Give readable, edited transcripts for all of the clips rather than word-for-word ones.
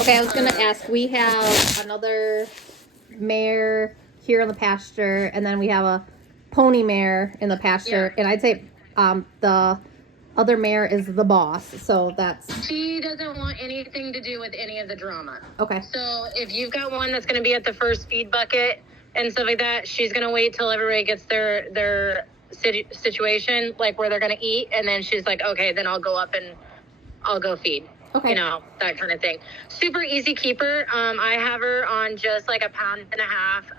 Okay, I was gonna ask. We have another mare here in the pasture, and then we have a pony mare in the pasture. Yeah. And I'd say the other mare is the boss. So that's She doesn't want anything to do with any of the drama. okay. So if you've got one that's going to be at the first feed bucket and stuff like that, she's going to wait till everybody gets their situation, like where they're going to eat, and then she's like, okay, then I'll go up and I'll go feed. Okay. You know, that kind of thing. Super easy keeper. I have her on just like 1.5 pounds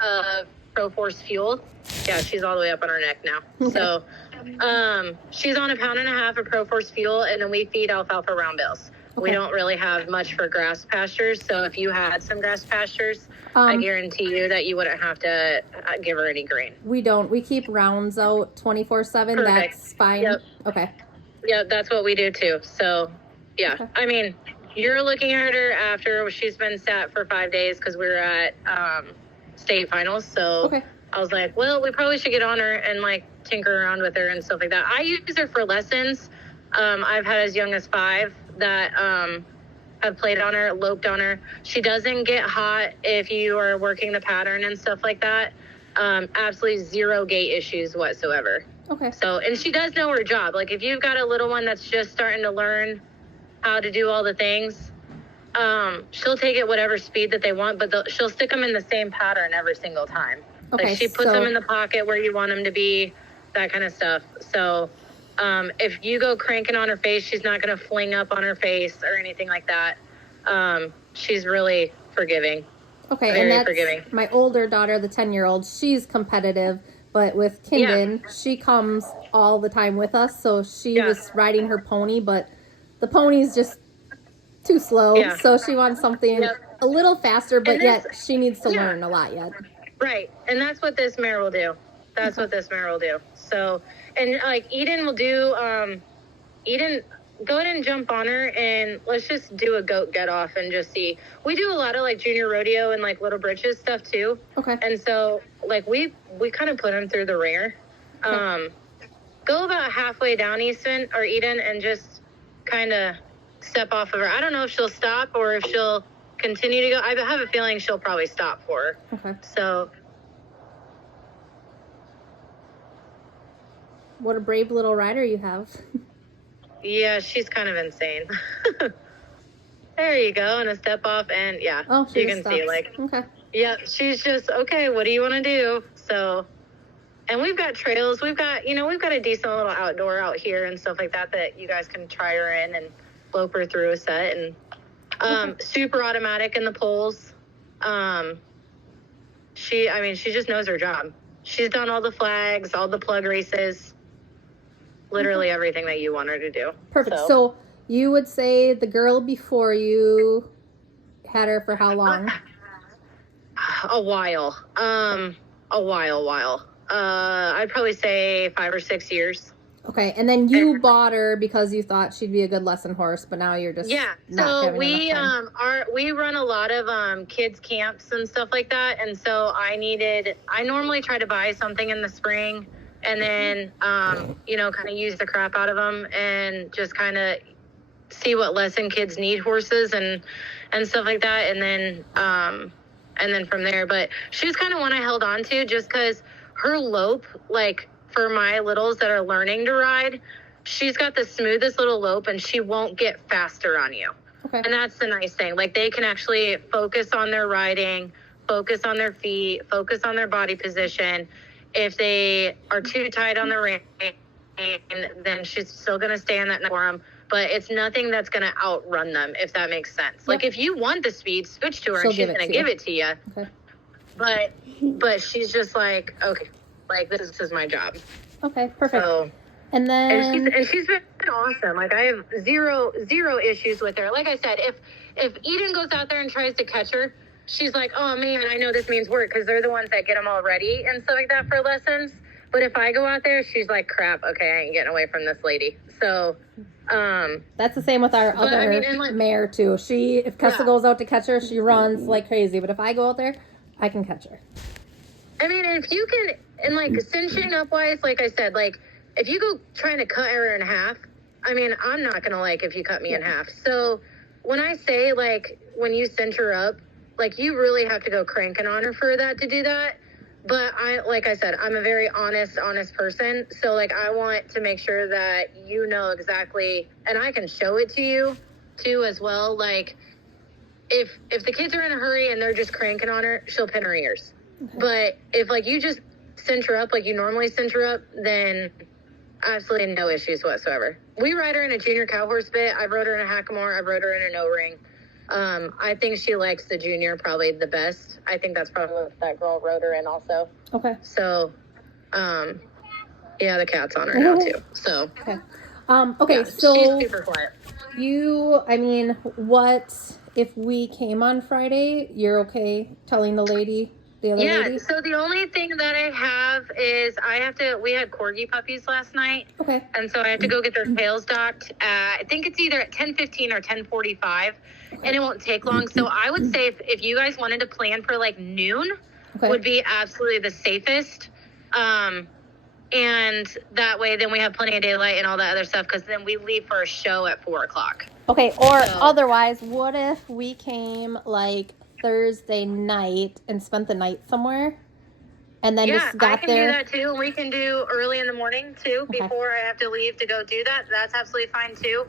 of Pro Force fuel. Yeah, she's all the way up on her neck now. Okay. So she's on 1.5 pounds of Pro Force fuel, and then we feed alfalfa round bales. Okay. We don't really have much for grass pastures. So if you had some grass pastures, I guarantee you that you wouldn't have to give her any grain. We don't. We keep rounds out 24/7. That's fine. Yep. Okay. Yeah, that's what we do too. So, yeah. Okay. I mean, you're looking at her after she's been sat for 5 days because we were at state finals. So Okay. I was like, well, we probably should get on her and like tinker around with her and stuff like that. I use her for lessons. I've had as young as 5 that have played on her, loped on her. She doesn't get hot if you are working the pattern and stuff like that. Absolutely 0 gait issues whatsoever. Okay. So, and she does know her job. Like if you've got a little one that's just starting to learn how to do all the things, she'll take it whatever speed that they want, but she'll stick them in the same pattern every single time. Okay, Like she puts them in the pocket where you want them to be, that kind of stuff. So if you go cranking on her face, she's not going to fling up on her face or anything like that. She's really forgiving. Okay, Very and that's forgiving. my older daughter, the 10-year-old. She's competitive, but with Kindon, she comes all the time with us. So she was riding her pony, but the pony's just too slow. Yeah. So she wants something a little faster, but yet she needs to learn a lot yet. Right, and that's what this mare will do. That's what this mare will do. So, and like Eden will do, Eden, go ahead and jump on her and let's just do a goat get off and just see. We do a lot of like junior rodeo and like little britches stuff too. Okay. And so like we kind of put them through the ringer. Okay. Go about halfway down Eden and just kind of step off of her. I don't know if she'll stop or if she'll continue to go. I have a feeling she'll probably stop for her. Okay. So. What a brave little rider you have. Yeah, she's kind of insane. There you go, and a step off, and yeah, she you can stops. see, like, okay. Yeah, she's just, okay, what do you want to do? So, and we've got trails, we've got a decent little outdoor out here and stuff like that you guys can try her in and lope her through a set, and super automatic in the poles. She just knows her job. She's done all the flags, all the plug races, literally everything that you want her to do. Perfect. So you would say the girl before you had her for how long? A while. I'd probably say 5 or 6 years. Okay, and then you bought her because you thought she'd be a good lesson horse, but now you're just not having enough time. We run a lot of kids camps and stuff like that, and so I normally try to buy something in the spring and then kind of use the crap out of them and just kind of see what lesson kids need horses and stuff like that, and then from there. But she was kind of one I held on to just because her lope, like for my littles that are learning to ride, she's got the smoothest little lope and she won't get faster on you. Okay. And that's the nice thing. Like they can actually focus on their riding, focus on their feet, focus on their body position. If they are too tight on the rein, then she's still going to stay on that for them. But it's nothing that's going to outrun them, if that makes sense. Yep. Like if you want the speed, switch to her and she's going to give it to you. Okay. But she's just like, okay, like this is my job. Okay, perfect. So, and then she's been awesome. Like I have zero issues with her. Like I said, if Eden goes out there and tries to catch her, she's like, oh man, I know this means work because they're the ones that get them all ready and stuff like that for lessons. But if I go out there, she's like, crap, okay, I ain't getting away from this lady. So, that's the same with our other mare too. If Kessa goes out to catch her, she runs like crazy. But if I go out there, I can catch her. I mean, if you can, and like cinching up wise, like I said, like if you go trying to cut her in half, I mean, I'm not going to like if you cut me in half. So when I say, like, when you cinch her up, like, you really have to go cranking on her for that to do that. But like I said, I'm a very honest person. So, like, I want to make sure that you know exactly, and I can show it to you too as well. Like, if the kids are in a hurry and they're just cranking on her, she'll pin her ears. Okay. But if, like, you just cinch her up like you normally cinch her up, then absolutely no issues whatsoever. We ride her in a junior cow horse bit. I've rode her in a hackamore. I've rode her in an O-ring. I think she likes the junior probably the best. I think that's probably what that girl rode her in also. Okay. So, yeah, the cat's on her now too. So. Okay. Okay, yeah, so. She's super quiet. What if we came on Friday? You're okay telling the lady? The other lady? Yeah, so the only thing that I have is we had corgi puppies last night. Okay. And so I have to go get their tails docked I think it's either at 10:15 or 10:45, okay. And it won't take long. So I would say if you guys wanted to plan for like noon, okay, would be absolutely the safest. And that way then we have plenty of daylight and all that other stuff, because then we leave for a show at 4:00. Okay, or otherwise, what if we came like Thursday night and spent the night somewhere, and then just got there? Yeah, I can do that too. We can do early in the morning too, before I have to leave to go do that. That's absolutely fine too.